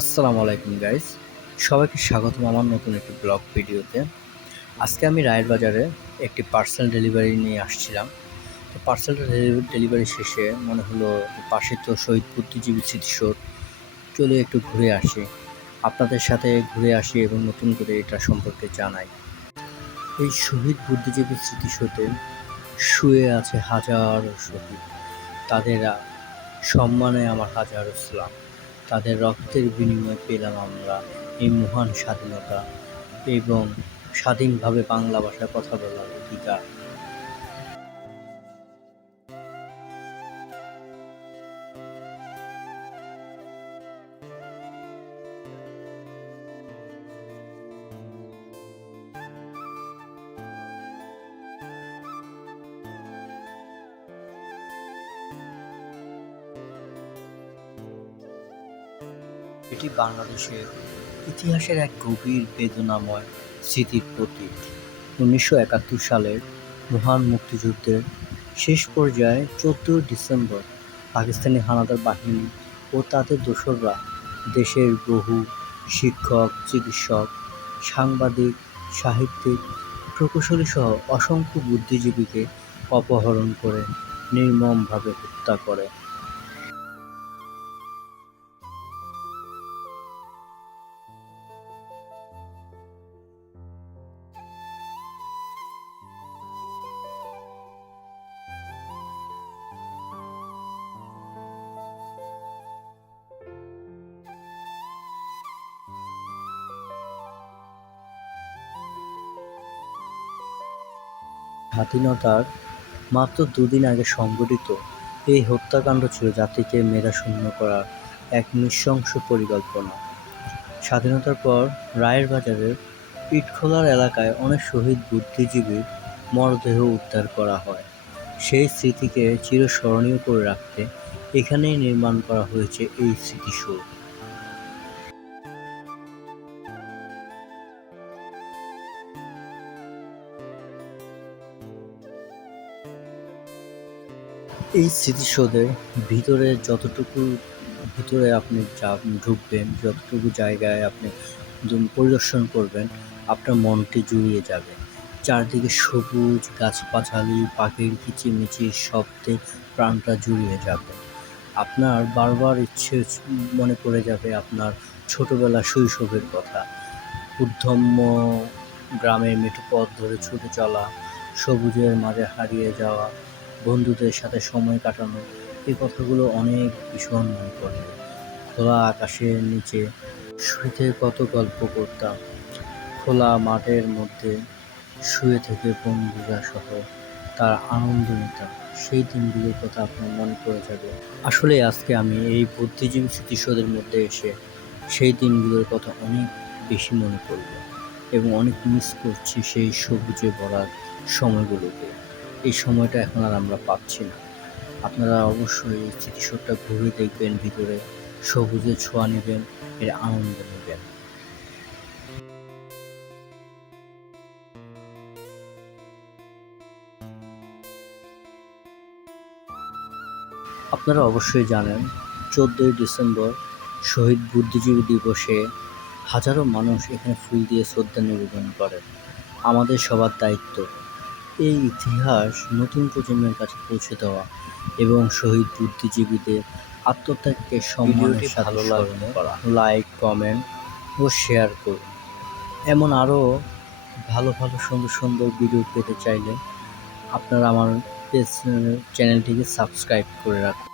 আসসালামু আলাইকুম গাইস, সবাইকে স্বাগতম আমার নতুন একটি ব্লগ ভিডিওতে। আজকে আমি রায়ের বাজারে একটি পার্সেল ডেলিভারি নিয়ে আসছিলাম। তো পার্সেল ডেলিভারি শেষে মনে হলো পাশে তো শহীদ বুদ্ধিজীবী স্মৃতিসৌধ, চলে একটু ঘুরে আসি, আপনাদের সাথে ঘুরে আসি এবং নতুন করে এটা সম্পর্কে জানাই। এই শহীদ বুদ্ধিজীবী স্মৃতিসৌধে শুয়ে আছে হাজারো শহীদ, তাদের সম্মানে আমার হাজারো সালাম। তাদের রক্তের বিনিময়ে পেলাম আমরা এই মহান স্বাধীনতা এবং স্বাধীনভাবে বাংলা ভাষায় কথা বলার অধিকার। এটি বাংলাদেশের ইতিহাসের এক গভীর বেদনাময় স্মৃতির প্রতীক। ১৯৭১ সালের মহান মুক্তিযুদ্ধের শেষ পর্যায়ে ১৪ ডিসেম্বর পাকিস্তানি হানাদার বাহিনী ও তাদের দোসররা দেশের বহু শিক্ষক, চিকিৎসক, সাংবাদিক, সাহিত্যিক, প্রকৌশলী সহ অসংখ্য বুদ্ধিজীবীকে অপহরণ করে নির্মমভাবে হত্যা করে। স্বাধীনতার মাত্র দুদিন আগে সংঘটিত এই হত্যাকাণ্ড ছিল জাতিকে মেধাশূন্য করার এক নৃশংস পরিকল্পনা। স্বাধীনতার পর রায়ের বাজারের ইটখোলার এলাকায় অনেক শহীদ বুদ্ধিজীবীর মরদেহ উদ্ধার করা হয়। সেই স্মৃতিকে চিরস্মরণীয় করে রাখতে এখানেই নির্মাণ করা হয়েছে এই স্মৃতিসৌধ। এই স্মৃতিসৌধের ভিতরে ভিতরে আপনি ঢুকবেন, যতটুকু জায়গায় আপনি পরিদর্শন করবেন, আপনার মনটি জুড়িয়ে যাবে। চারদিকে সবুজ গাছপাছালি, পাখির কিচিরমিচির শব্দে প্রাণটা জুড়িয়ে যাবে। আপনার বারবার মনে পড়ে যাবে আপনার ছোটবেলার শৈশবের কথা। উদ্দাম গ্রামের মেঠো পথ ধরে ছুটে চলা, সবুজের মাঝে হারিয়ে যাওয়া, বন্ধুদের সাথে সময় কাটানো, এই কথাগুলো অনেক ভীষণ মনে পড়ে। খোলা আকাশের নিচে শুয়ে কত গল্প করতাম, খোলা মাঠের মধ্যে শুয়ে থেকে বন্ধুরা সহ তার আনন্দ নিতাম। সেই দিনগুলোর কথা আপনার মনে পড়ে যাবে। আসলে আজকে আমি এই বুদ্ধিজীবী স্মৃতিসৌধের মধ্যে এসে সেই দিনগুলোর কথা অনেক বেশি মনে পড়লো এবং অনেক মিস করছি সেই সবুজে ভরা সময়গুলোকে। এই সময়টা এখন আর আমরা পাচ্ছি না। আপনারা অবশ্যই এই স্মৃতিসৌধটা ঘুরে দেখবেন, ভিতরে সবুজের ছোঁয়া নেবেন, এর আনন্দ নেবেন। আপনারা অবশ্যই জানেন ১৪ই ডিসেম্বর শহীদ বুদ্ধিজীবী দিবসে হাজারো মানুষ এখানে ফুল দিয়ে শ্রদ্ধা নিবেদন করেন। আমাদের সবার দায়িত্ব এই ইতিহাস নতুন প্রজন্মের কাছে পৌঁছে দেওয়া এবং শহীদ বুদ্ধিজীবীদের আত্মত্যাগকে সম্মানের সাথে স্মরণ করা। লাইক, কমেন্ট ও শেয়ার করুন। এমন আরও ভালো ভালো সুন্দর সুন্দর ভিডিও পেতে চাইলে আপনারা আমার চ্যানেলটিকে সাবস্ক্রাইব করে রাখুন।